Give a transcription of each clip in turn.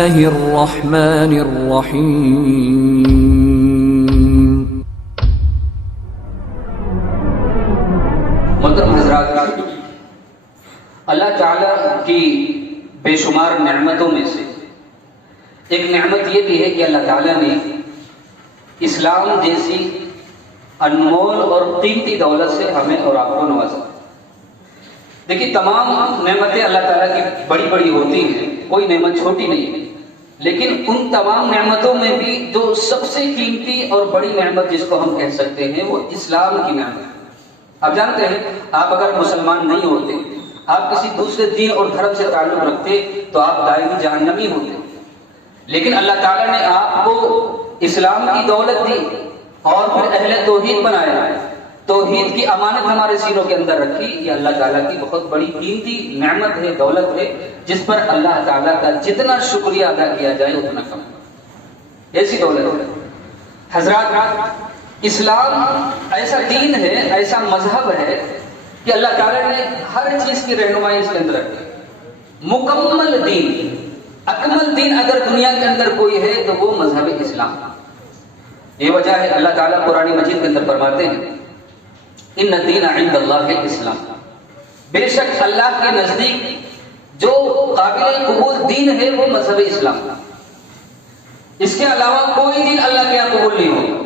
الرحمن الرحیم. محترم حضرات، اللہ تعالیٰ کی بے شمار نعمتوں میں سے ایک نعمت یہ بھی ہے کہ اللہ تعالیٰ نے اسلام جیسی انمول اور قیمتی دولت سے ہمیں اور آپ کو نوازا. دیکھیے، تمام نعمتیں اللہ تعالیٰ کی بڑی بڑی ہوتی ہیں، کوئی نعمت چھوٹی نہیں ہے، لیکن ان تمام نعمتوں میں بھی جو سب سے قیمتی اور بڑی نعمت جس کو ہم کہہ سکتے ہیں وہ اسلام کی نعمت ہے. آپ جانتے ہیں، آپ اگر مسلمان نہیں ہوتے، آپ کسی دوسرے دین اور دھرم سے تعلق رکھتے تو آپ دائمی جہنمی ہوتے. لیکن اللہ تعالیٰ نے آپ کو اسلام کی دولت دی اور پھر اہل توحید بنایا. توحید کی امانت ہمارے سینوں کے اندر رکھی. یہ اللہ تعالیٰ کی بہت بڑی قیمتی نعمت ہے، دولت ہے، جس پر اللہ تعالیٰ کا جتنا شکریہ ادا کیا جائے اتنا کم. ایسی دولت ہے حضرات. اسلام ایسا دین ہے، ایسا مذہب ہے کہ اللہ تعالیٰ نے ہر چیز کی رہنمائی اس کے اندر رکھی. مکمل دین، اکمل دین اگر دنیا کے اندر کوئی ہے تو وہ مذہب اسلام. یہ وجہ ہے اللہ تعالیٰ قرآن مجید کے اندر فرماتے ہیں ان الدین عند اللہ الاسلام. بے شک اللہ کے نزدیک جو قابل قبول دین ہے وہ مذہب اسلام. اس کے علاوہ کوئی دین اللہ کے یہاں قبول نہیں ہوگا.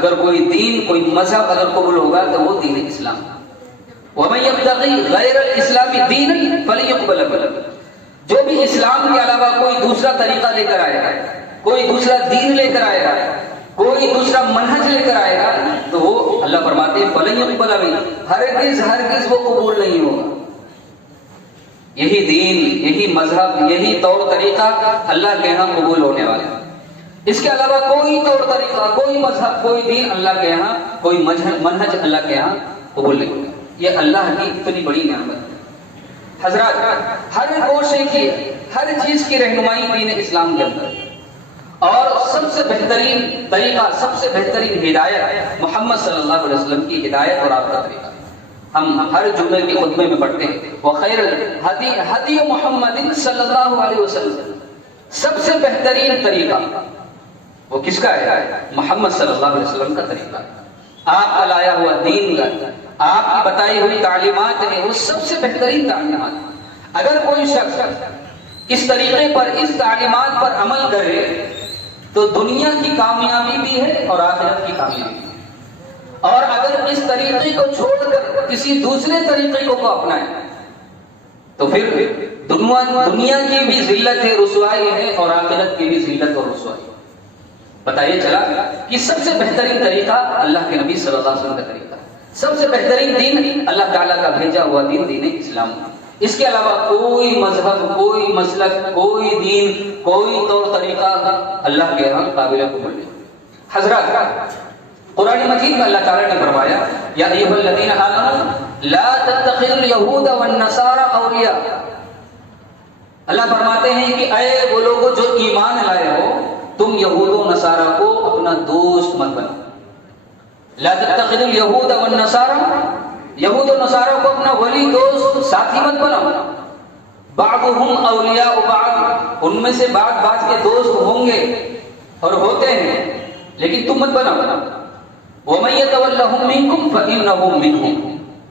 اگر کوئی دین، کوئی مذہب اگر قبول ہوگا تو وہ دین اسلام. وَمَن يَبْتَغِي غَيْرَ الْإِسْلَامِ دِينًا فَلَن يُقْبَلَ مِنْهُ. جو بھی اسلام کے علاوہ کوئی دوسرا طریقہ لے کر آئے گا، کوئی دوسرا دین لے کر آئے گا، کوئی دوسرا منہج لے کر آئے گا تو وہ اللہ فرماتے ہیں فَلَن يُقْبَلَ مِنْهُ، ہرگز وہ قبول نہیں ہوگا. یہی دین، یہی مذہب، یہی طور طریقہ اللہ کے یہاں قبول ہونے والا ہے. اس کے علاوہ کوئی طور طریقہ، کوئی مذہب، کوئی دین اللہ کے یہاں، کوئی منہج اللہ کے یہاں قبول نہیں ہوگا. یہ اللہ کی اتنی بڑی نعمت ہے. حضرات، ہر گوشے کی، ہر چیز کی رہنمائی دین اسلام کے اندر، اور سب سے بہترین طریقہ، سب سے بہترین ہدایت محمد صلی اللہ علیہ وسلم کی ہدایت اور آپ کا طریقہ. ہم ہر جمعے کے خطبے میں پڑھتے ہیں وخیر الہدی ہدی محمد صلی اللہ علیہ وسلم. سب سے بہترین طریقہ وہ کس کا ہے؟ محمد صلی اللہ علیہ وسلم کا طریقہ. آپ کا لایا ہوا دین کا، آپ کی بتائی ہوئی تعلیمات ہیں، وہ سب سے بہترین تعلیمات. اگر کوئی شخص اس طریقے پر، اس تعلیمات پر عمل کرے تو دنیا کی کامیابی بھی ہے اور آخرت کی کامیابی بھی. اور اگر اس طریقے کو چھوڑ کر کسی دوسرے طریقے کو اپنائے تو پھر دنیا کی بھی ذلت ہے، رسوائی ہے، اور آخرت کی بھی ذلت اور رسوائی. بتائیے چلا کہ سب سے بہترین طریقہ اللہ کے نبی صلی اللہ علیہ وسلم کا طریقہ، سب سے بہترین دین اللہ تعالیٰ کا بھیجا ہوا دین، دین اسلام. اس کے علاوہ کوئی مذہب، کوئی مسلک، کوئی دین، کوئی طور طریقہ اللہ کے یہاں قابل قبول نہیں. حضرات، قرآن مجید میں اللہ تعالیٰ نے فرمایا یا ایھا الذین آمنوا لا تتخذوا اليہود والنصارى اولیاء. اللہ فرماتے ہیں کہ اے وہ لوگ جو ایمان لائے ہو، تم یہود و نصارہ کو اپنا دوست مت بناؤ. لا تتخذوا اليہود والنصارى، یہود و نصارہ کو اپنا ولی، دوست، ساتھی مت بناؤ. بعضهم اولیاء بعض، ان میں سے بعض کے دوست ہوں گے اور ہوتے ہیں، لیکن تم مت بناؤ. وَمَن يَتَوَلَّهُم مِّنكُمْ فَإِنَّهُ مِنْهُمْ.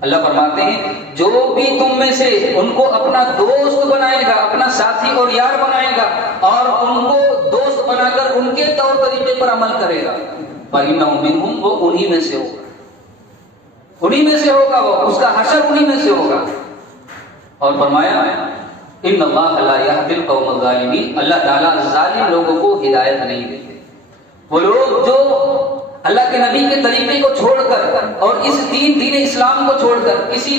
اللہ فرماتے ہیں جو بھی تم میں سے ان کو اپنا دوست بنائے گا، اپنا ساتھی اور یار بنائے گا، اور ان کو دوست بنا کر ان کے طور طریقے پر عمل کرے گا، فَإِنَّهُ مِنْهُمْ، وہ انہی میں سے ہوگا، انہی میں سے ہوگا، وہ اس کا حشر انہی میں سے ہوگا. اور فرمایا ان اللہ لا یہدی القوم الظالمین، اللہ تعالیٰ ظالم لوگوں کو ہدایت نہیں دیتے. وہ لوگ جو اللہ کے نبی کے طریقے کو چھوڑ کر اور اس دین اسلام کو چھوڑ کر کسی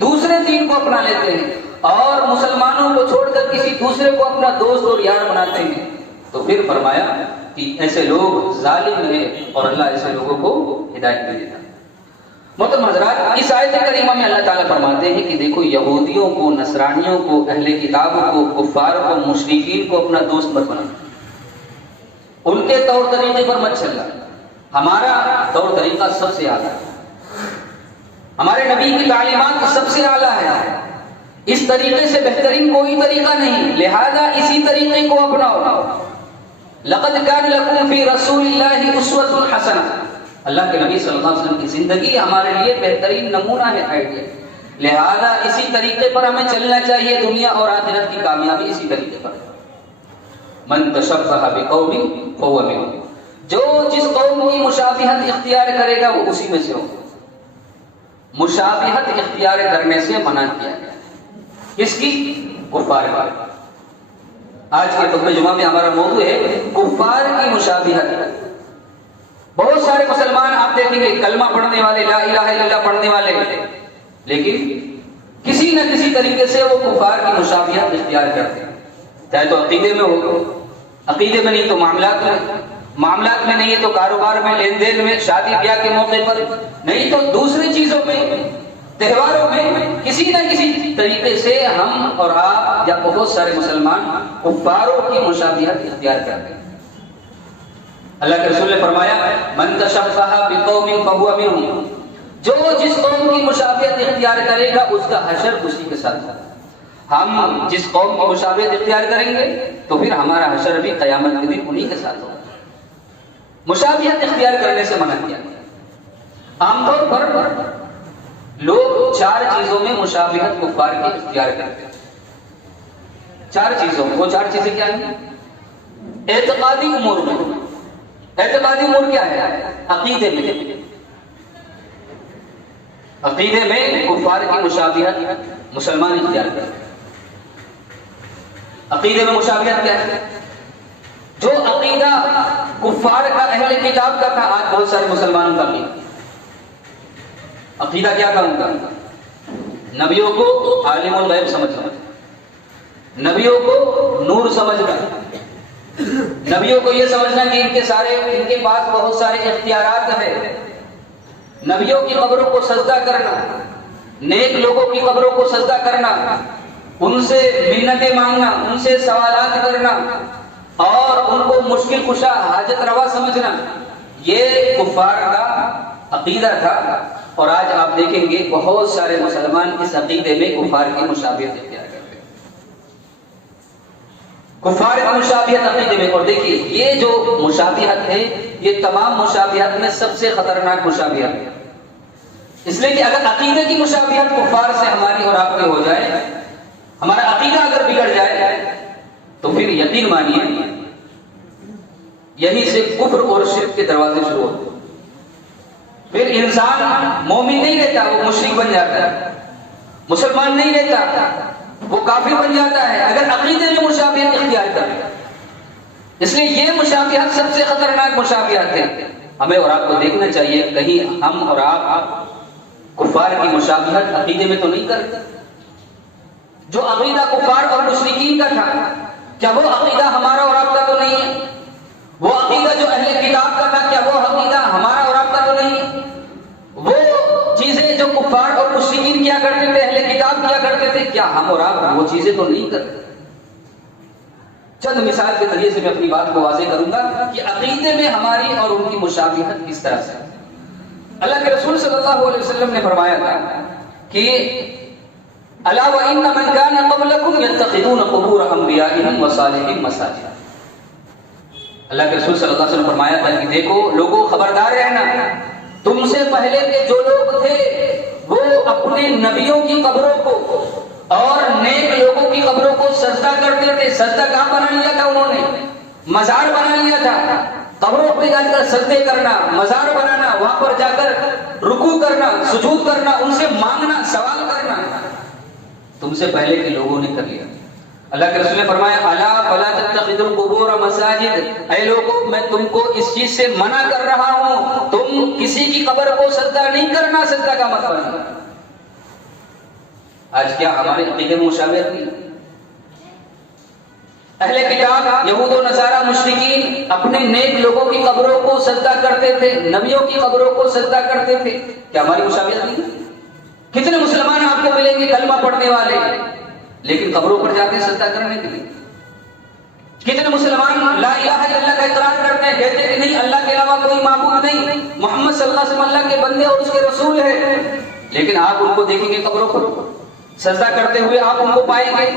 دوسرے دین کو اپنا لیتے ہیں، اور مسلمانوں کو چھوڑ کر کسی دوسرے کو اپنا دوست اور یار بناتے ہیں، تو پھر فرمایا کہ ایسے لوگ ظالم ہیں اور اللہ ایسے لوگوں کو ہدایت نہیں دیتا. محترم حضرات، اس آیت کریمہ میں اللہ تعالیٰ فرماتے ہیں کہ دیکھو، یہودیوں کو، نصرانیوں کو، اہل کتابوں کو، کفار کو، مشرکین کو اپنا دوست مت بنانا، ان کے طور طریقے پر مت چلنا. ہمارا طور طریقہ سب سے اعلیٰ ہے، ہمارے نبی کی تعلیمات سب سے اعلیٰ ہے. اس طریقے سے بہترین کوئی طریقہ نہیں، لہذا اسی طریقے کو اپناؤ۔ لقد کان لکم فی رسول اللہ اسوۃ حسنہ، اللہ کے نبی صلی اللہ علیہ وسلم کی زندگی ہمارے لیے بہترین نمونہ ہے، آئیڈیا، لہذا اسی طریقے پر ہمیں چلنا چاہیے، دنیا اور آخرت کی کامیابی اسی طریقے پر۔ من تشبہ بقوم فہو منہم، جو جس قوم کی مشابہت اختیار کرے گا وہ اسی میں سے ہوگا۔ مشابہت اختیار کرنے سے منع کیا گیا، کس کی؟ کفار کی۔ آج کے خطبہ جمعہ میں ہمارا موضوع ہے کفار کی مشابہت۔ بہت سارے مسلمان آپ دیکھیں گے کلمہ پڑھنے والے، لا الہ الا اللہ پڑھنے والے، لیکن کسی نہ کسی طریقے سے وہ کفار کی مشابہت اختیار کرتے ہیں، چاہے تو عقیدے میں ہو، عقیدے میں نہیں تو معاملات میں، معاملات میں نہیں تو کاروبار میں، لین دین میں، شادی بیاہ کے موقع پر، نہیں تو دوسری چیزوں میں، تہواروں میں، کسی نہ کسی طریقے سے ہم اور آپ یا بہت سارے مسلمان کفاروں کی مشابہت اختیار کرتے ہیں۔ اللہ کے رسول نے فرمایا من تشبہ بقوم فہو منہم، جو جس قوم کی مشابہت اختیار کرے گا اس کا حشر اسی کے ساتھ ہوگا۔ ہم جس قوم کی مشابہت اختیار کریں گے تو پھر ہمارا حشر بھی قیامت کے دن انہی کے ساتھ ہوگا۔ مشابہت اختیار کرنے سے منع کیا گیا۔ عام طور پر لوگ چار چیزوں میں مشابہت کفار کی اختیار کرتے ہیں، چار چیزوں میں۔ وہ چار چیزیں کیا ہیں؟ اعتقادی امور میں۔ اعتقادی امور کیا ہے؟ عقیدے میں، عقیدے میں کفار کی مشابہت مسلمان اختیار کرتے ہیں۔ عقیدے میں مشابہت کیا ہے؟ جو عقیدہ کفار کا، اہل کتاب کا تھا، آج بہت سارے مسلمانوں کا بھی عقیدہ کیا تھا ان کا؟ نبیوں کو عالم الغیب سمجھنا، نبیوں کو نور سمجھنا، نبیوں کو یہ سمجھنا کہ ان کے پاس بہت سارے اختیارات ہیں، نبیوں کی قبروں کو سجدہ کرنا، نیک لوگوں کی قبروں کو سجدہ کرنا، ان سے منتیں مانگنا، ان سے سوالات کرنا اور ان کو مشکل کشا، حاجت روا سمجھنا، یہ کفار کا عقیدہ تھا۔ اور آج آپ دیکھیں گے بہت سارے مسلمان اس عقیدے میں کفار کی مشابہت اختیار کرتے ہیں، کفار کی مشابہت عقیدے میں۔ اور دیکھیے یہ جو مشابہت ہے یہ تمام مشابہت میں سب سے خطرناک مشابہت ہے، اس لیے کہ اگر عقیدے کی مشابہت کفار سے ہماری اور آپ کی ہو جائے، ہمارا عقیدہ اگر بگڑ جائے تو پھر یقین مانیے یہیں سے کفر اور شرک کے دروازے شروع ہوتے ہیں۔ پھر انسان مومن نہیں رہتا، وہ مشرک بن جاتا ہے، مسلمان نہیں رہتا، وہ کافر بن جاتا ہے اگر عقیدے میں مشابہت اختیار کرے۔ اس لیے یہ مشابہت سب سے خطرناک مشابہت ہے۔ ہمیں اور آپ کو دیکھنا چاہیے کہیں ہم اور آپ کفار کی مشابہت عقیدے میں تو نہیں کرتے۔ جو عقیدہ کفار اور مشرکین کا تھا، کیا وہ عقیدہ ہمارا اور آپ کا تو نہیں ہے؟ وہ عقیدہ جو اہل کتاب کا تھا، کیا وہ عقیدہ ہمارا اور آپ کا تو نہیں ہے؟ وہ چیزیں جو کفار اور مشرکین کیا کرتے تھے، اہل کتاب کیا کرتے تھے، کیا ہم اور آپ وہ چیزیں تو نہیں کرتے؟ چند مثال کے ذریعے سے میں اپنی بات کو واضح کروں گا کہ عقیدے میں ہماری اور ان کی مشابہت کس طرح سے۔ اللہ کے رسول صلی اللہ علیہ وسلم نے فرمایا تھا کہ الا وان من كان قبلكم يتخذون قبور انبيائهم وصالحين مساجد۔ اللہ کے رسول صلی اللہ علیہ وسلم نے فرمایا تھا کہ دیکھو لوگوں خبردار رہنا، تم سے پہلے کے جو لوگ تھے وہ اپنے نبیوں کی قبروں کو اور نیک لوگوں کی قبروں کو سجدہ کرتے تھے۔ سجدہ کہاں بنا لیا تھا انہوں نے؟ مزار بنا لیا تھا۔ قبروں پہ جا کر سجدے کرنا، مزار بنانا، وہاں پر جا کر رکوع کرنا، سجود کرنا، ان سے مانگنا، سوال کرنا، تم سے پہلے کے لوگوں نے کر لیا۔ اللہ کے رسول نے فرمایا الا فلا تتخذوا القبور مساجد، اے لوگوں میں تم کو اس چیز سے منع کر رہا ہوں، تم کسی کی قبر کو سجدہ نہیں کرنا، سجدہ کا مت بنانا۔ آج کیا ہمارے عقیدے میں مشابہت نہیں؟ اہل کتاب یہود و نصارہ مشرکین اپنے نیک لوگوں کی قبروں کو سجدہ کرتے تھے، نبیوں کی قبروں کو سجدہ کرتے تھے، کیا ہماری مشابہت نہیں؟ کتنے مسلمان آپ کو ملیں گے کلمہ پڑھنے والے لیکن قبروں پر جاتے ہیں سجدہ کرنے کے لیے؟ کتنے مسلمان لا الہ الا اللہ کا اقرار کرتے ہیں، کہتے ہیں کہ نہیں اللہ کے علاوہ کوئی معبود نہیں، محمد صلی اللہ علیہ وسلم اللہ کے بندے اور اس کے رسول ہیں، لیکن آپ ان کو دیکھیں گے قبروں پر سجدہ کرتے ہوئے آپ ان کو پائیں گے،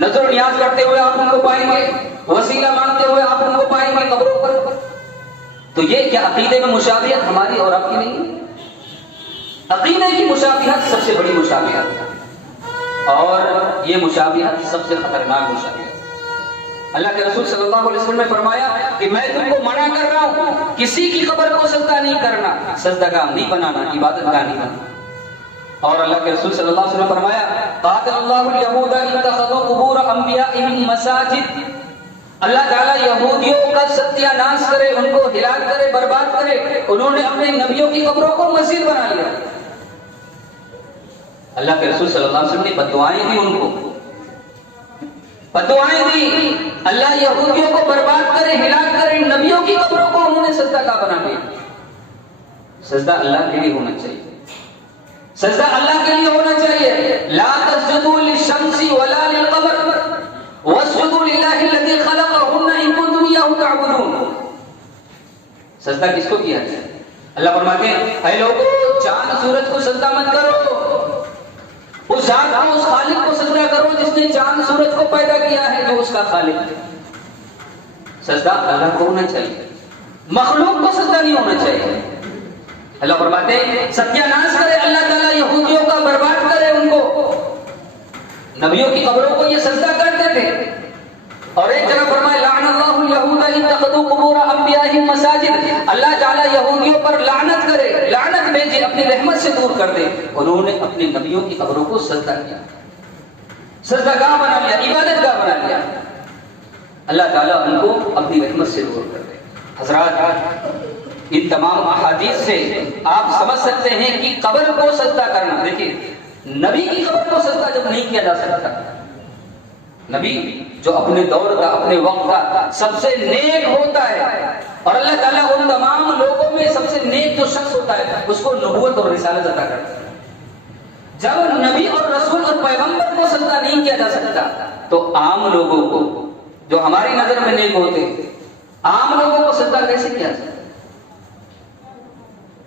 نظر و نیاز کرتے ہوئے آپ ان کو پائیں گے، وسیلہ مانگتے ہوئے آپ ان کو پائیں گے قبروں پر۔ تو یہ کیا عقیدے میں مشابہت ہماری اور آپ کی نہیں ہے؟ عقیدے کی مشابہت سب سے بڑی مشابہت ہے، اور یہ مشابہت سب سے خطرناک مشابہت ہے۔ اللہ کے رسول صلی اللہ علیہ وسلم نے فرمایا کہ میں تم کو منع کر رہا ہوں کسی کی قبر کو سجدہ نہیں کرنا، سجدہ گاہ نہیں بنانا، عبادت گاہ نہیں بنانا۔ اور اللہ کے رسول صلی اللہ علیہ وسلم نے فرمایا قاتل اللہ الیہود اتخذوا قبور انبیائہم مساجد، اللہ تعالیٰ یہودیوں کا ستیہ ناش کرے، ان کو ہلاک کرے، برباد کرے، انہوں نے اپنے نبیوں کی قبروں کو مسجد بنا لیا۔ اللہ کے رسول صلی اللہ علیہ وسلم نے بددعائیں دی، ان کو بددعائیں دی، اللہ یہودیوں کو برباد کرے، ہلاک کرے، نبیوں کی قبروں کو انہوں نے سجدہ کا بنا لیا۔ سجدہ اللہ کے لیے ہونا چاہیے، سجدہ اللہ کے لیے ہونا چاہیے۔ لا تسجدوا للشمس ولا للقمر واسجدوا للہ الذی خلقہن ان کنتم ایاہ تعبدون۔ سجدہ کس کو کیا جائے؟ اللہ فرماتے ہیں اے لوگوں چاند سورج کو سجدہ مت کرو، اس ذات کو، اس خالق کو سجدہ کرو جس نے چاند سورج کو پیدا کیا ہے، جو اس کا خالق ہے۔ سجدہ اللہ کو ہونا چاہیے، مخلوق کو سجدہ نہیں ہونا چاہیے۔ اللہ فرماتے ہیں ستیہ ناش کرے اللہ تعالیٰ یہودیوں کا، برباد کرے ان کو۔ نبیوں کی قبروں کو یہ سجدہ کرتے تھے، اور ایک جگہ فرمائے لعن اللہ الیہود اتخذوا قبور انبیائہم مساجد، اللہ تعالیٰ یہودیوں پر لعنت کرے، لعنت بھیجے، اپنی رحمت سے دور کر دے، انہوں نے اپنے نبیوں کی قبروں کو سجدہ کیا، سجدہ گاہ بنا لیا، عبادت گاہ بنا لیا۔ اللہ تعالیٰ ان کو اپنی رحمت سے دور کر دے۔ حضرات ان تمام احادیث سے آپ سمجھ سکتے ہیں کہ قبر کو سجدہ کرنا، دیکھیے نبی کی قبر کو سجدہ جب نہیں کیا جا سکتا، نبی جو اپنے دور کا، اپنے وقت کا سب سے نیک ہوتا ہے، اور اللہ تعالیٰ ان تمام لوگوں میں سب سے نیک جو شخص ہوتا ہے اس کو نبوت اور رسالت عطا کرتا ہے۔ جب نبی اور رسول اور پیغمبر کو سجدہ نہیں کیا جا سکتا تو عام لوگوں کو جو ہماری نظر میں نیک ہوتے ہیں، عام لوگوں کو سجدہ کیسے کیا جائے؟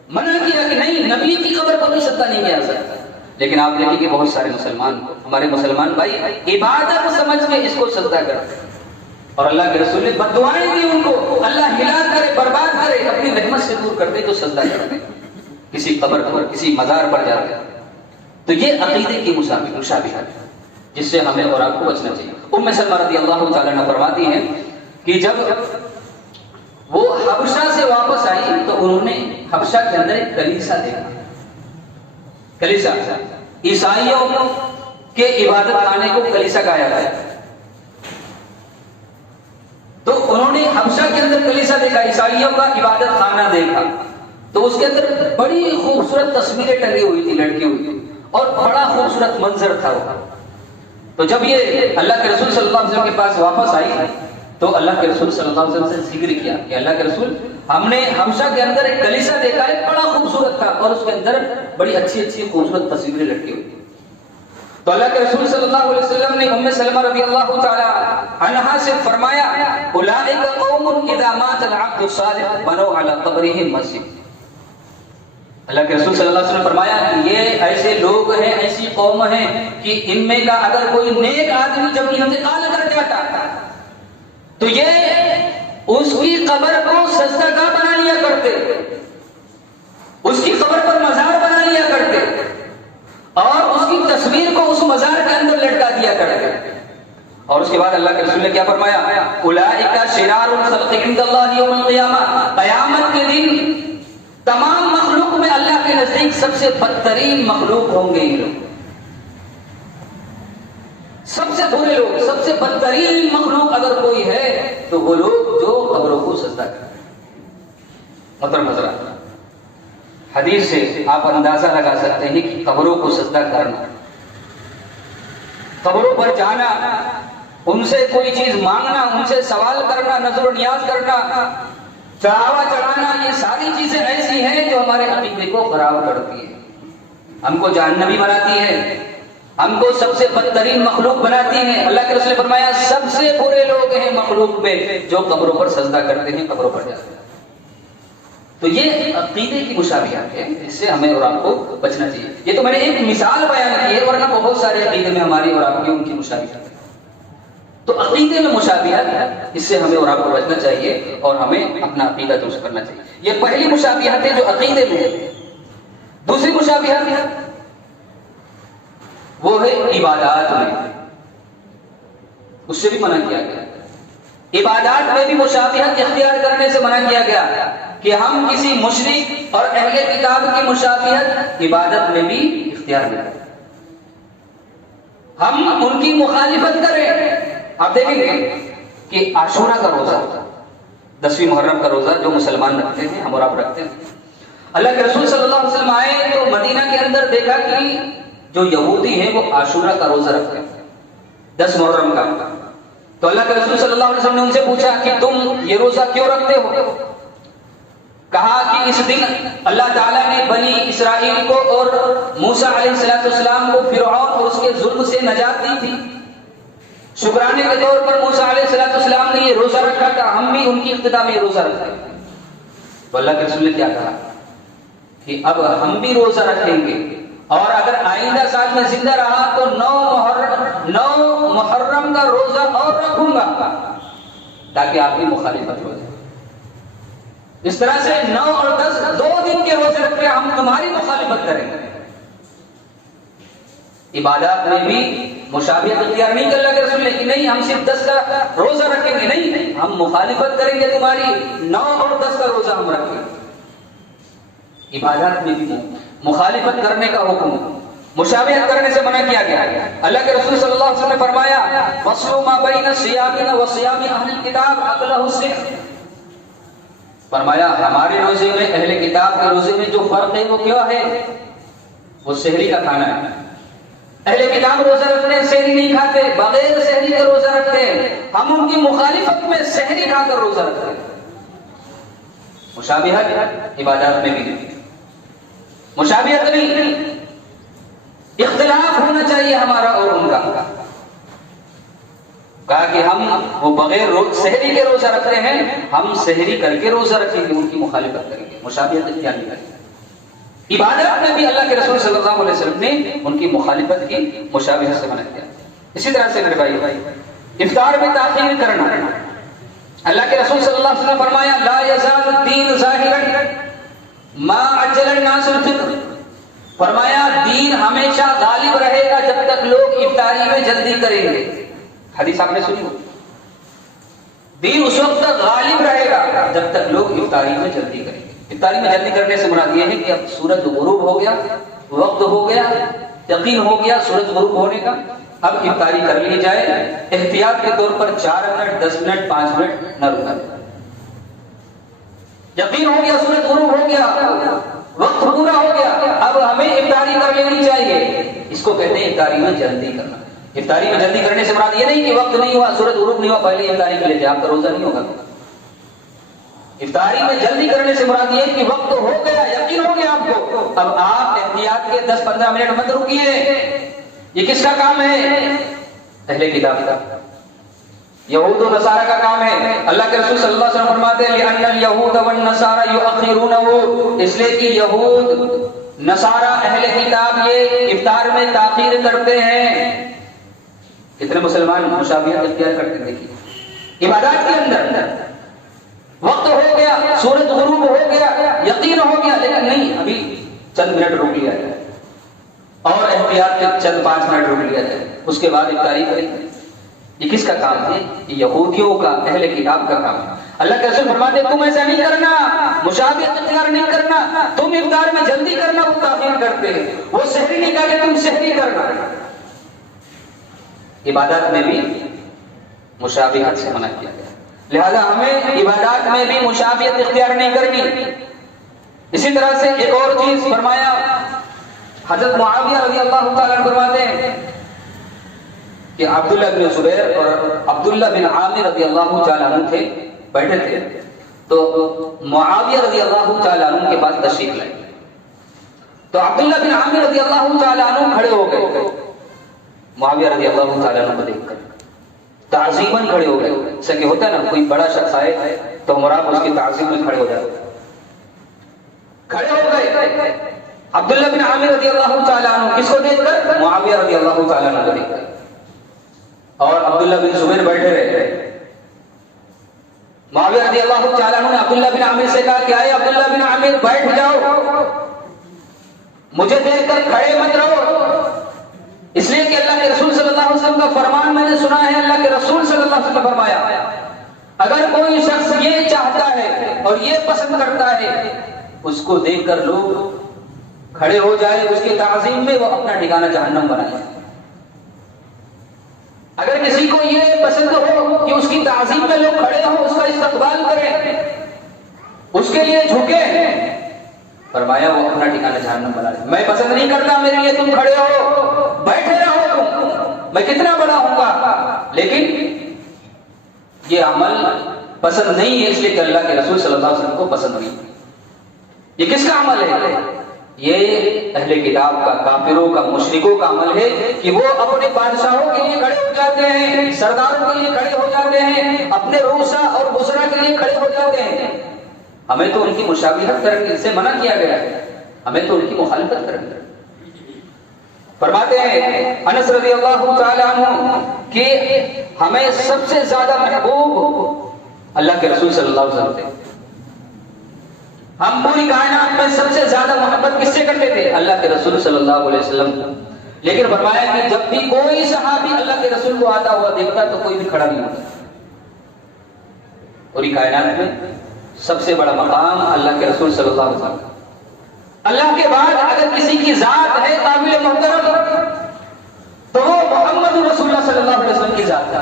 منع کیا کہ نہیں، نبی کی قبر کو بھی سجدہ نہیں کیا جا سکتا۔ لیکن آپ دیکھیں کہ بہت سارے مسلمان کو، ہمارے مسلمان بھائی عبادت سمجھ کے اس کو سجدہ کرتے ہیں، اور اللہ کے رسول نے بددعائیں دی ان کو، اللہ ہلاک کرے، برباد کرے، اپنی رحمت سے دور کر دے تو سجدہ کرتے ہیں کسی قبر پر، کسی مزار پر جاتے ہیں۔ تو یہ عقیدے کی مشابہت ہے جس سے ہمیں اور آپ کو بچنا چاہیے۔ ام سلمہ رضی اللہ تعالیٰ عنہ فرماتی ہیں کہ جب وہ حبشہ سے واپس آئی تو انہوں نے حبشہ کے اندر ایک کلیسا دیکھا، کلیسا عیسائیوں کے عبادت خانے کو کلیسا کہا جاتا ہے۔ تو انہوں نے حبشہ کے اندر کلیسا دیکھا، عیسائیوں کا عبادت خانہ دیکھا، تو اس کے اندر بڑی خوبصورت تصویریں ٹنگی ہوئی تھی، لڑکی ہوئی تھی، اور بڑا خوبصورت منظر تھا وہ۔ تو جب یہ اللہ کے رسول صلی اللہ علیہ وسلم کے پاس واپس آئی تو اللہ کے رسول صلی اللہ علیہ وسلم سے ذکر کیا کہ اللہ کے رسول ہم نے حبشہ کے اندر ایک کلیسا دیکھا ہے، بڑا خوبصورت تھا، اور اس کے اندر بڑی اچھی اچھی خوبصورت تصویریں لٹکی ہوئی تھی۔ تو اللہ کے رسول صلی اللہ علیہ وسلم نے ام سلمہ رضی اللہ تعالی عنہا سے فرمایا اولئک قوم اذا مات العبد الصالح بنوا علی قبرہ مسجد۔ اللہ کے رسول صلی اللہ علیہ وسلم نے فرمایا کہ یہ ایسے لوگ ہیں، ایسی قوم ہیں کہ ان میں کا اگر کوئی نیک آدمی جب انتقال کر جاتا تو یہ اس کی قبر کو سجدہ گاہ بنا لیا کرتے، اس کی قبر پر مزار بنا لیا کرتے، اور اس کی تصویر کو اس مزار کے اندر لٹکا دیا کرتے۔ اور اس کے بعد اللہ کے رسول نے کیا فرمایا اولئک شرار الخلق عند اللہ یوم القیامہ، قیامت کے دن تمام مخلوق میں اللہ کے نزدیک سب سے بدترین مخلوق ہوں گے یہ لوگ، سب سے برے لوگ، سب سے بدترین مخلوق اگر کوئی ہے تو وہ لوگ جو قبروں کو سجدہ کرتے ہیں۔ محترم حضرات، حدیث سے آپ اندازہ لگا سکتے ہیں کہ قبروں کو سجدہ کرنا، قبروں پر جانا، ان سے کوئی چیز مانگنا، ان سے سوال کرنا، نظر و نیاز کرنا، چڑھاوا چڑھانا، یہ ساری چیزیں ایسی ہیں جو ہمارے عقیدے کو خراب کرتی ہیں، ہم کو جہنمی بناتی ہے، ہم کو سب سے بدترین مخلوق بناتی ہیں۔ اللہ کے رسول نے فرمایا سب سے برے لوگ ہیں مخلوق میں جو قبروں پر سجدہ کرتے ہیں، قبروں پر جاتے ہیں۔ تو یہ عقیدے کی مشابہت ہے، اس سے ہمیں اور آپ کو بچنا چاہیے. یہ تو میں نے ایک مثال بیان کی ہے، ورنہ بہت سارے عقیدے میں ہماری اور آپ کی ان کی مشابہت ہے. تو عقیدے میں مشابہت ہے، اس سے ہمیں اور آپ کو بچنا چاہیے اور ہمیں اپنا عقیدہ درست کرنا چاہیے. یہ پہلی مشابہت ہے جو عقیدے میں ہے. دوسری مشابہت وہ ہے عبادات میں، اس سے بھی منع کیا گیا. عبادات میں بھی مشابہت اختیار کرنے سے منع کیا گیا کہ ہم کسی مشرک اور اہل کتاب کی مشابہت عبادت میں بھی اختیار نہ کریں، ہم ان کی مخالفت کریں. آپ دیکھیں گے کہ عاشورہ کا روزہ، 10ویں محرم کا روزہ جو مسلمان رکھتے ہیں، ہم اور آپ رکھتے ہیں. اللہ کے رسول صلی اللہ علیہ وسلم آئے تو مدینہ کے اندر دیکھا کہ جو یہودی ہیں وہ عاشورہ کا روزہ رکھتے ہیں، 10 محرم کا. تو اللہ کے رسول صلی اللہ علیہ وسلم نے ان سے پوچھا کہ تم یہ روزہ کیوں رکھتے ہو؟ کہا کہ اس دن اللہ تعالیٰ نے بنی اسرائیل کو اور موسیٰ علیہ السلام کو فرعون اور اس کے ظلم سے نجات دی تھی. شکرانے کے طور پر موسیٰ علیہ السلام نے یہ روزہ رکھا تھا، ہم بھی ان کی اقتداء میں یہ روزہ رکھتے ہیں. تو اللہ کے رسول نے کیا کہا کہ اب ہم بھی روزہ رکھیں گے، اور اگر آئندہ سال میں زندہ رہا تو 9 محرم کا روزہ اور رکھوں گا تاکہ آپ کی مخالفت ہو جائے. اس طرح سے 9 اور 10 2 دن کے روزے رکھ کے ہم تمہاری مخالفت کریں گے. عبادات میں بھی مشابہت اختیار نہیں کر. اللہ کے رسول نے کہ نہیں ہم صرف 10 کا روزہ رکھیں گے، نہیں ہم مخالفت کریں گے تمہاری، 9 اور 10 کا روزہ ہم رکھیں گے. عبادات میں بھی مخالفت کرنے کا حکم، مشابہت کرنے سے منع کیا گیا. اللہ کے رسول صلی اللہ علیہ وسلم نے فرمایا فصل ما بین صیامنا و صیام اہل الکتاب اکلہ السحر. فرمایا ہمارے روزے میں اہل کتاب کے روزے میں جو فرق ہے وہ کیا ہے؟ وہ سحری کا کھانا ہے. اہل کتاب روزہ رکھتے ہیں، سحری نہیں کھاتے، بغیر سحری کے روزہ رکھتے ہیں. ہم ان کی مخالفت میں سحری کھا کر روزہ رکھتے ہیں. مشابہت عبادات میں بھی نہیں، مشابہت نہیں، اختلاف ہونا چاہیے ہمارا اور ان کا. کہا کہ ہم وہ بغیر سحری کے روزہ رکھتے ہیں، ہم سحری کر کے روزہ رکھیں گے، ان کی مخالفت کریں گے، مشابہت اختیار نہیں کریں گے. عبادت میں بھی اللہ کے رسول صلی اللہ علیہ وسلم نے ان کی مخالفت کی، مشابہت سے منع کیا. اسی طرح سے میرے بھائی افطار میں تاخیر کرنا، اللہ کے رسول صلی اللہ علیہ وسلم نے فرمایا لا یزال الدین ظاہرا ما عجل الناس الفطر. فرمایا دین ہمیشہ غالب رہے گا جب تک لوگ افطاری میں جلدی کریں گے. حدیث آپ نے سنی ہو، دین اس وقت تک غالب رہے گا جب تک لوگ افطاری میں جلدی کریں گے. افطاری میں جلدی کرنے سے مراد یہ ہے کہ اب سورج غروب ہو گیا، وقت ہو گیا، یقین ہو گیا سورج غروب ہونے کا، اب افطاری کر لی جائے. احتیاط کے طور پر 4 منٹ 10 منٹ 5 منٹ نہ رکا. یقین ہو گیا سورج غروب ہو گیا، وقت پورا ہو گیا، اب ہمیں افطاری کر لینی چاہیے. اس کو کہتے ہیں افطاری میں جلدی کرنا. افطاری میں جلدی کرنے سے مراد یہ نہیں کہ وقت نہیں ہوا، سورج غروب نہیں ہوا، پہلے افطاری کر لیتے، آپ کا روزہ نہیں ہوگا. افطاری میں جلدی کرنے سے مراد یہ کہ وقت ہو گیا، یقین ہو گیا آپ کو، اب آپ احتیاط کے 10-15 منٹ مت رکیے. یہ کس کا کام ہے؟ اہل کتاب کا، یہود و نصارہ کا کام ہے. اللہ کے رسول صلی اللہ علیہ وسلم فرماتے ہیں لأن اليهود والنصارى يؤخرونه، اس لیے کہ یہود نصارہ اہل کتاب یہ افطار میں تاخیر کرتے ہیں. کتنے مسلمان مشابہت اختیار کرتے ہیں. دیکھیے عبادات کے اندر وقت ہو گیا، سورج غروب ہو گیا، یقین ہو گیا، لیکن نہیں ابھی چند منٹ روک لیا جائے اور احتیاط کے چند 5 منٹ روک لیا جائے، اس کے بعد افطاری کریں. یہ کس کا کام ہے؟ یہ یہودیوں کا، اہل کتاب کا کام ہے. اللہ کے رسول فرماتے تم ایسا نہیں کرنا، مشابہت اختیار نہیں کرنا. تم افطار میں جلدی کرنا، وہ تاخیر کرتے ہیں. وہ سحری نہیں کہا کہ تم سحری کرنا. عبادات میں بھی مشابہت سے منع کیا گیا، لہذا ہمیں عبادات میں بھی مشابہت اختیار نہیں کرنی. اسی طرح سے ایک اور چیز فرمایا، حضرت معاویہ رضی اللہ تعالیٰ عنہ فرماتے ہیں کہ عبداللہ بن زبیر اور عبداللہ بن عامر رضی اللہ تعالیٰ عنہ تھے، بیٹھے تھے، تو معاویہ رضی اللہ تعالیٰ عنہ کے پاس تشریف لائے. تو عبداللہ بن عامر رضی اللہ تعالیٰ عنہ کھڑے ہو گئے معاویہ رضی اللہ تعالیٰ عنہ کو دیکھ کر، تعظیماً کھڑے ہو گئے. جیسا کہ ہوتا ہے نا کوئی بڑا شخص آئے تو ہم آپ اس کی تعظیم میں کھڑے ہو جاتے. کھڑے ہو گئے عبداللہ بن عامر رضی اللہ تعالیٰ عنہ، کس کو دیکھ کر؟ معاویہ رضی اللہ تعالیٰ عنہ کو دیکھ کر. اور عبداللہ بن زبیر بیٹھے رہے. معاویہ رضی اللہ تعالیٰ عنہ نے عبداللہ بن عامر سے کہا کہ آئے عبداللہ بن عامر بیٹھ جاؤ، مجھے دیکھ کر کھڑے مت رہو، اس لیے کہ اللہ کے رسول صلی اللہ علیہ وسلم کا فرمان میں نے سنا ہے. اللہ کے رسول صلی اللہ علیہ وسلم نے فرمایا اگر کوئی شخص یہ چاہتا ہے اور یہ پسند کرتا ہے اس کو دیکھ کر لوگ کھڑے ہو جائے، اس کی تعظیم میں وہ اپنا ٹھکانہ جہنم بنائے. اگر کسی کو یہ پسند ہو کہ اس کی تعظیم میں لوگ کھڑے ہوں، اس کا استقبال کریں، اس کے لیے جھکے، فرمایا وہ اپنا ٹھکانہ جہنم بنا لے. میں پسند نہیں کرتا میرے لیے تم کھڑے ہو، بیٹھے رہو تم، میں کتنا بڑا ہوں گا، لیکن یہ عمل پسند نہیں ہے اس لیے کہ اللہ کے رسول صلی اللہ علیہ وسلم کو پسند نہیں. یہ کس کا عمل ہے؟ یہ اہل کتاب کا، کافروں کا، مشرکوں کا عمل ہے کہ وہ اپنے بادشاہوں کے لیے کھڑے ہو جاتے ہیں، سرداروں کے لیے کھڑے ہو جاتے ہیں، اپنے روسا اور بسرا کے لیے کھڑے ہو جاتے ہیں. ہمیں تو ان کی مشابہت کرنے سے منع کیا گیا ہے، ہمیں تو ان کی مخالفت کرنی ہے. فرماتے ہیں انس رضی اللہ تعالی عنہ کہ ہمیں سب سے زیادہ محبوب اللہ کے رسول صلی اللہ علیہ وسلم تھے. ہم پوری کائنات میں سب سے زیادہ محبت کس سے کرتے تھے؟ اللہ کے رسول صلی اللہ علیہ وسلم. لیکن فرمایا کہ جب بھی کوئی صحابی اللہ کے رسول کو آتا ہوا دیکھتا تو کوئی بھی کھڑا نہیں ہوتا. پوری کائنات میں سب سے بڑا مقام اللہ کے رسول صلی اللہ علیہ وسلم. اللہ کے بعد اگر کسی کی ذات ہے قابل محترم تو وہ محمد رسول اللہ صلی اللہ علیہ وسلم کی ذات ہے.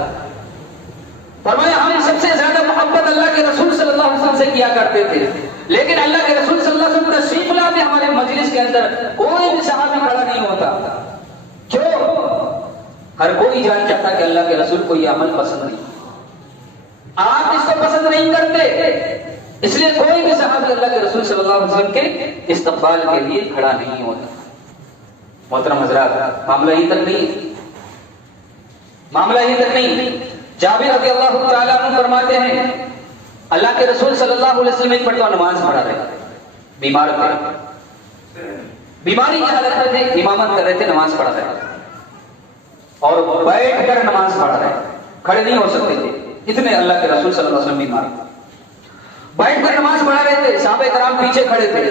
فرمایا ہم سب سے زیادہ محبت اللہ کے رسول صلی اللہ علیہ وسلم سے کیا کرتے تھے، لیکن اللہ کے رسول صلی اللہ علیہ وسلم تشریف لاتے ہمارے مجلس کے اندر کوئی بھی صحابی کھڑا نہیں ہوتا. کیوں؟ ہر کوئی جان چاہتا کہ اللہ کے رسول کو یہ عمل پسند نہیں، آپ اس کو پسند نہیں کرتے، اس لیے کوئی بھی صحابی اللہ کے رسول صلی اللہ علیہ وسلم کے استقبال کے لیے کھڑا نہیں ہوتا. محترم حضرات، معاملہ ہی تک نہیں. جابر رضی اللہ تعالیٰ عنہ فرماتے ہیں اللہ کے رسول صلی اللہ علیہ وسلم ایک مرتبہ نماز پڑھا رہے تھے، بیمار تھے، بیماری کی حالت میں تھے، امامت کر رہے تھے، نماز پڑھا رہے تھے اور بیٹھ کر نماز پڑھا رہے تھے، کھڑے نہیں ہو سکتے تھے، اتنے اللہ کے رسول صلی اللہ علیہ وسلم بیمار تھے. بیٹھ کر نماز پڑھا رہے تھے، صحابہ کرام پیچھے کھڑے تھے.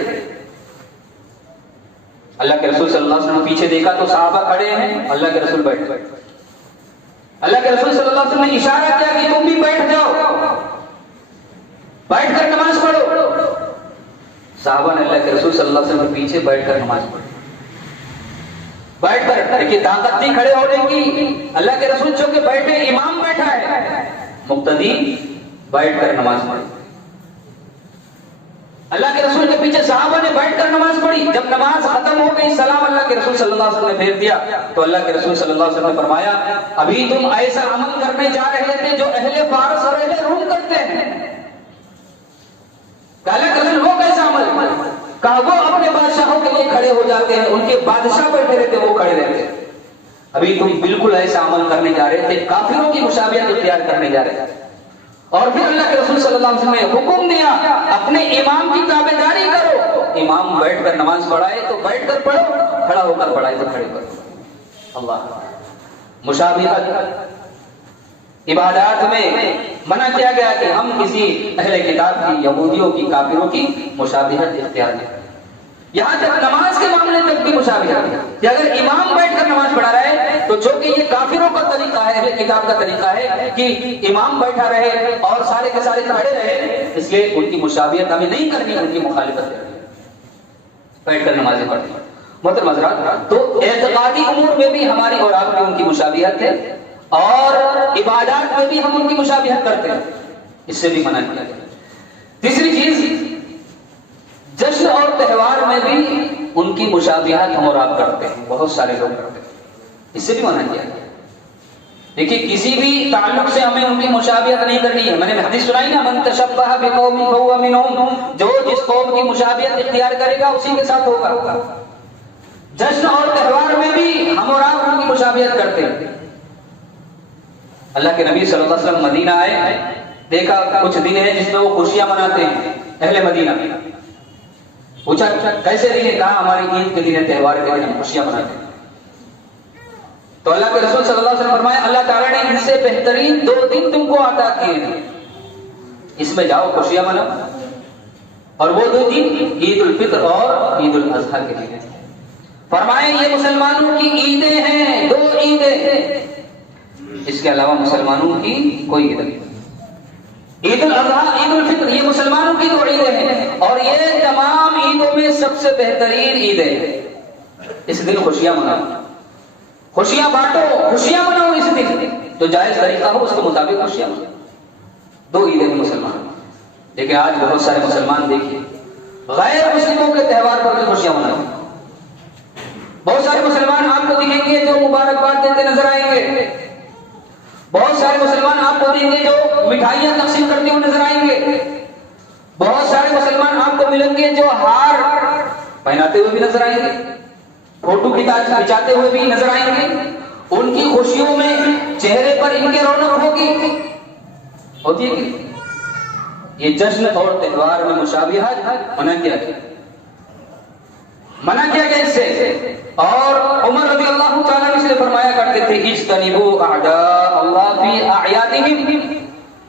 اللہ کے رسول صلی اللہ علیہ وسلم پیچھے دیکھا تو صحابہ کھڑے ہیں، اللہ کے رسول بیٹھ گئے. اللہ کے رسول صلی اللہ علیہ وسلم نے اشارہ کیا کہ تم بھی بیٹھ جاؤ، بیٹھ کر نماز پڑھو. صحابہ نے اللہ کے رسول صلی اللہ علیہ وسلم پیچھے بیٹھ کر نماز پڑھی. بیٹھ کر کہ طاقت تھی کھڑے ہونے کی، اللہ کے رسول چونکہ بیٹھے، امام بیٹھا ہے، مقتدی بیٹھ کر نماز پڑھی. اللہ کے رسول کے پیچھے صحابہ نے بیٹھ کر نماز پڑھی. جب نماز ختم ہو گئی، سلام اللہ کے رسول صلی اللہ علیہ وسلم نے پھیر دیا تو اللہ کے رسول صلی اللہ علیہ وسلم نے فرمایا ابھی تم ایسا عمل کرنے جا رہے تھے جو اہل فارس اور اہل روم کرتے ہیں. اللہ کے رسول وہ کیسا عمل؟ کہا وہ اپنے بادشاہوں کے لیے کھڑے ہو جاتے ہیں، ان کے بادشاہ بیٹھے رہتے وہ کھڑے رہتے. ابھی تم بالکل ایسا عمل کرنے جا رہے تھے، کافروں کی مشابہت اختیار کرنے جا رہے تھے. اور پھر اللہ کے رسول صلی اللہ علیہ وسلم نے حکم دیا اپنے امام کی تابعداری کرو. امام بیٹھ کر نماز پڑھائے تو بیٹھ کر پڑھو، کھڑا ہو کر پڑھائے تو کھڑے کرو. اللہ مشابہت عبادات میں منع کیا گیا کہ ہم کسی اہل کتاب کی، یہودیوں کی، کافروں کی مشابہت اختیار کریں. یہاں تک نماز کے معاملے تک بھی مشابہت ہے کہ اگر امام بیٹھ کر نماز پڑھا رہا ہے تو جو کہ یہ کافروں کا طریقہ ہے، اہل کتاب کا طریقہ ہے کہ امام بیٹھا رہے اور سارے کے سارے کھڑے رہے، اس لیے ان کی مشابہت ہمیں نہیں کرنی، ان کی مخالفت کرنی، بیٹھ کر نمازیں پڑھنی. محترم حضرات، تو اعتقادی امور میں بھی ہماری اور آپ کی ان کی مشابہت ہے اور عبادات میں بھی ہم ان کی مشابہت کرتے ہیں، اس سے بھی منع کیا گیا. تیسری چیز، جشن اور تہوار میں بھی ان کی مشابہت ہم اور آپ کرتے ہیں، بہت سارے لوگ کرتے ہیں، اس سے بھی منع کیا گیا. دیکھیے کسی بھی تعلق سے ہمیں ان کی مشابہت نہیں کرنی ہے. میں نے حدیث سنائی نا، من تشبہ بقوم فہو منہم، جو جس قوم کی مشابہت اختیار کرے گا اسی کے ساتھ ہوگا. جشن اور تہوار میں بھی ہم اور آپ ان کی مشابہت کرتے ہیں. اللہ کے نبی صلی اللہ علیہ وسلم مدینہ آئے، دیکھا کچھ دن ہیں جس میں وہ خوشیاں مناتے ہیں اہل مدینہ. پوچھا کیسے دن ہے؟ کہا ہماری عید کے دن، تہوار کے دن ہم خوشیاں مناتے ہیں۔ تو اللہ کے رسول صلی اللہ علیہ وسلم فرمایا اللہ تعالیٰ نے ان سے بہترین 2 دن تم کو عطا کیے ہیں، اس میں جاؤ خوشیاں مناؤ۔ اور وہ 2 دن عید الفطر اور عید الاضحیٰ کے دن ہیں۔ فرمایا یہ مسلمانوں کی عیدیں ہیں، 2 عیدیں ہیں، اس کے علاوہ مسلمانوں کی کوئی عید نہیں۔ عید الاضحیٰ عید الفطر یہ مسلمانوں کی 2 عیدیں ہیں، اور یہ تمام عیدوں میں سب سے بہترین عیدیں ہیں۔ اس دن خوشیاں مناؤ، خوشیاں بانٹو، خوشیاں مناؤ اس دن، جو جائز طریقہ ہو اس کے مطابق خوشیاں مناؤ۔ 2 عیدیں ہیں مسلمان، لیکن آج بہت سارے مسلمان دیکھیے غیر مسلموں کے تہوار پر بھی خوشیاں مناتے ہیں۔ بہت سارے مسلمان آپ کو دکھیں گے جو مبارکباد دیتے نظر آئیں گے، بہت سارے مسلمان آپ کو دیں گے جو مٹھائیاں تقسیم کرتے ہوئے نظر آئیں گے، بہت سارے مسلمان آپ کو ملیں گے جو ہار پہناتے ہوئے بھی نظر آئیں گے، فوٹو کھنچاتے ہوئے بھی نظر آئیں گے۔ ان کی خوشیوں میں چہرے پر ان کے رونق ہوتی ہے کہ یہ جشن اور تہوار میں مشابہت منع کیا گیا، منع کیا گیا اس سے۔ اور عمر رضی اللہ تعالیٰ عنہ سے فرمایا کرتے تھے اجتنبوا اعداء اللہ فی اعیادہم،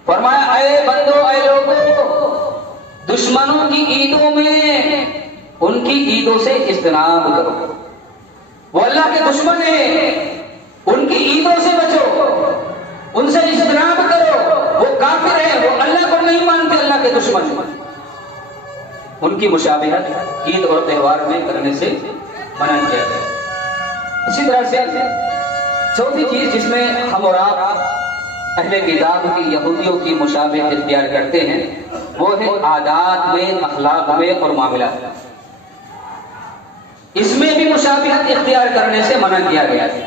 فرمایا اے بندو اے لوگوں، دشمنوں کی عیدوں میں ان کی عیدوں سے اجتناب کرو، وہ اللہ کے دشمن ہیں، ان کی عیدوں سے بچو، ان سے اجتناب کرو، وہ کافر ہیں، وہ اللہ کو نہیں مانتے، اللہ کے دشمن ہیں۔ ان کی مشابہت عید اور تہوار میں کرنے سے منع کیا گیا۔ اسی طرح سے چوتھی چیز جس میں ہم اور آپ اہل کتاب کی یہودیوں کی مشابہت اختیار کرتے ہیں وہ ہے عادات میں، اخلاق میں اور معاملات میں، اس میں بھی مشابہت اختیار کرنے سے منع کیا گیا ہے۔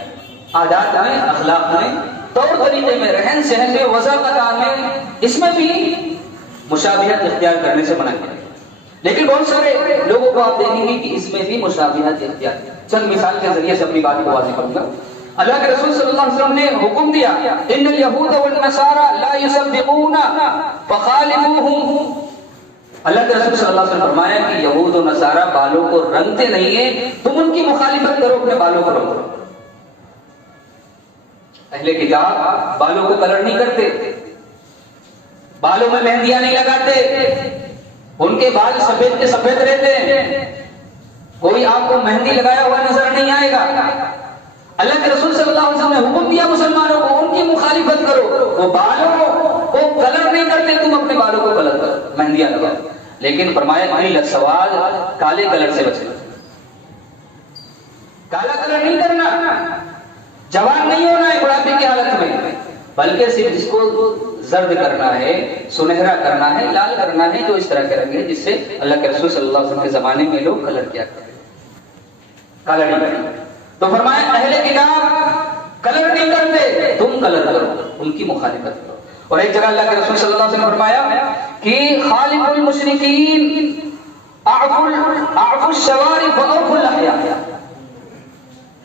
عادات میں، اخلاق میں، طور طریقے میں، رہن سہن میں، وضاحت میں، اس میں بھی مشابہت اختیار کرنے سے منع کیا گیا۔ لیکن بہت سارے لوگوں کو آپ دیکھیں گے کہ اس میں بھی مشابہت اختیار۔ چند مثال کے ذریعے سے اپنی بات کو واضح کروں گا۔ اللہ کے رسول صلی اللہ علیہ وسلم نے حکم دیا ان الیہود والنصارى لا یصدقون فخالفوهم۔ اللہ کے رسول صلی اللہ علیہ وسلم فرمایا کہ یہود و نصارہ بالوں کو رنگتے نہیں ہیں، تم ان کی مخالفت کرو، اپنے بالوں کو رنگو۔ اہل کتاب بالوں کو کلر نہیں کرتے، بالوں میں مہندیاں نہیں لگاتے، ان کے بال سفید کے سفید رہتے ہیں، کوئی آپ کو مہندی لگایا ہوا نظر نہیں آئے گا۔ اللہ کے رسول صلی اللہ علیہ وسلم نے حکم دیا مسلمانوں کو ان کی مخالفت کرو، وہ بالوں کو کلر نہیں کرتے، تم اپنے بالوں کو کلر کرو، مہندیاں لگاؤ، لیکن فرمایا کہ سواد کالے کلر سے بچنا، کالا کلر نہیں کرنا، جوان نہیں ہونا ہے بڑھاپے کی حالت میں، بلکہ صرف جس کو زرد کرنا ہے، سنہرا کرنا ہے، لال کرنا ہے، جو اس طرح کے رنگ ہے جس سے اللہ کے رسول صلی اللہ علیہ وسلم کے زمانے میں لوگ کلر کیا کرتے ہیں، کالا نہیں کرنا۔ تو فرمایا اہل کتاب کلر نہیں کرتے، تم کلر کرو، ان کی مخالفت کرو۔ اور ایک جگہ اللہ کے رسول صلی اللہ علیہ وسلم نے فرمایا کہ خالف المشرکین اعفوا الشوارب واوفوا الاحیاء،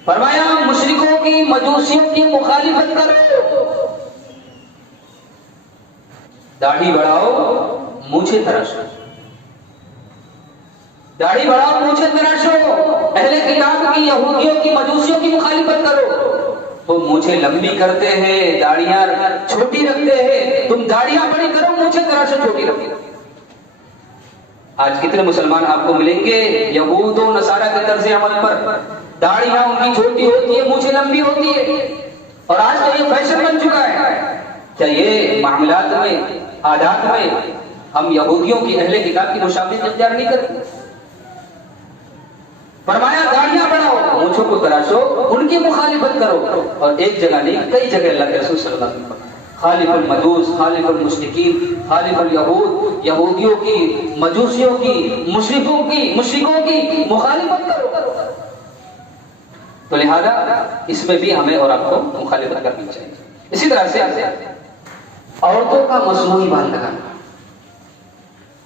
فرمایا مشرکوں کی، مجوسیوں کی مخالفت کرو، داڑھی بڑھاؤ، مونچھیں تراشو، داڑھی بڑھاؤ، مونچھیں تراشو، اہل کتاب کی، یہودیوں کی، مجوسیوں کی مخالفت کرو، وہ مونچھیں لمبی کرتے ہیں، داڑیاں چھوٹی رکھتے ہیں، تم داڑیاں بڑی کرو، مونچھیں تراشو، چھوٹی رکھو۔ آج کتنے مسلمان آپ کو ملیں گے یہود و نصارہ کے طرز عمل پر، داڑیاں ان کی چھوٹی ہوتی ہے، مونچھیں لمبی ہوتی ہے، اور آج تو یہ فیشن بن چکا ہے۔ کیا یہ معاملات میں، عادات میں ہم یہودیوں کی، اہل کتاب کی مشابہت اختیار نہیں کرتے؟ فرمایا داڑیاں بڑھاؤ، مونچھوں کو تراشو، ان کی مخالفت کرو۔ اور ایک جگہ نہیں، کئی جگہ اللہ کے رسول صلی اللہ علیہ وسلم خالف المجوس، خالف المشرکین، خالف الیہود، یہودیوں کی، مجوسیوں کی، مشرکوں کی مخالفت کرو۔ تو لہذا اس میں بھی ہمیں اور آپ کو مخالفت کرنی چاہیے۔ اسی طرح سے عورتوں کا مصنوعی بال لگانا،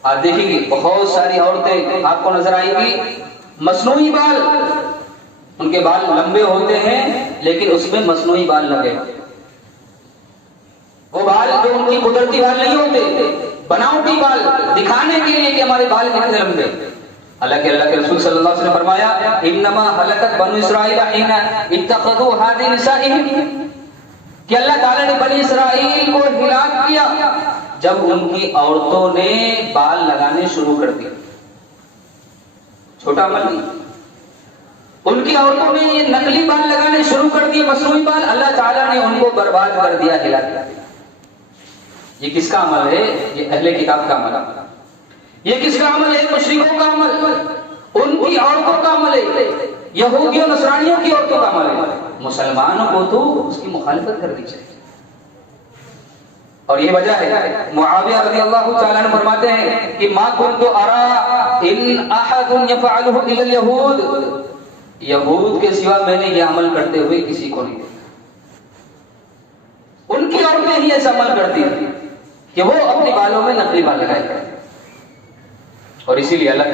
آپ دیکھیں گے بہت ساری عورتیں آپ کو نظر آئیں گی مصنوعی بال، ان کے بال لمبے ہوتے ہیں لیکن اس میں مصنوعی بال لگے، وہ بال جو ان کی قدرتی بال نہیں ہوتے، بناوٹی بال، دکھانے کے لیے کہ ہمارے بال کتنے لمبے، اللہ کے رسول صلی اللہ علیہ وسلم نے فرمایا انما ہلکت بنو اسرائیل حین اتخذوا هذه نسائهم کہ اللہ تعالیٰ نے بنی اسرائیل کو ہلاک کیا جب ان کی عورتوں نے بال لگانے شروع کر دیے. چھوٹا عمل نہیں, ان کی عورتوں نے یہ نقلی بال لگانے شروع کر دیے, مصنوعی بال. اللہ تعالیٰ نے ان کو برباد کر دیا, ہلا دیا. یہ کس کا عمل ہے؟ یہ اہل کتاب کا عمل ہے. یہ کس کا عمل ہے؟ مشرکوں کا عمل, ان کی عورتوں کا عمل ہے, یہودیوں نصرانیوں کی عورتوں کا عمل ہے. مسلمانوں کو تو اس کی مخالفت کرنی چاہیے. اور یہ وجہ ہے, معاویہ رضی اللہ تعالیٰ عنہ فرماتے ہیں کہ ما كنت ارى ان احد يفعله الا اليهود, یہود کے سوا میں نے یہ عمل کرتے ہوئے کسی کو نہیں دیکھا. ان کی عورتیں ہی ایسا عمل کرتی ہیں کہ وہ اپنے بالوں میں نقلی بال لگائے, اور اسی لیے اللہ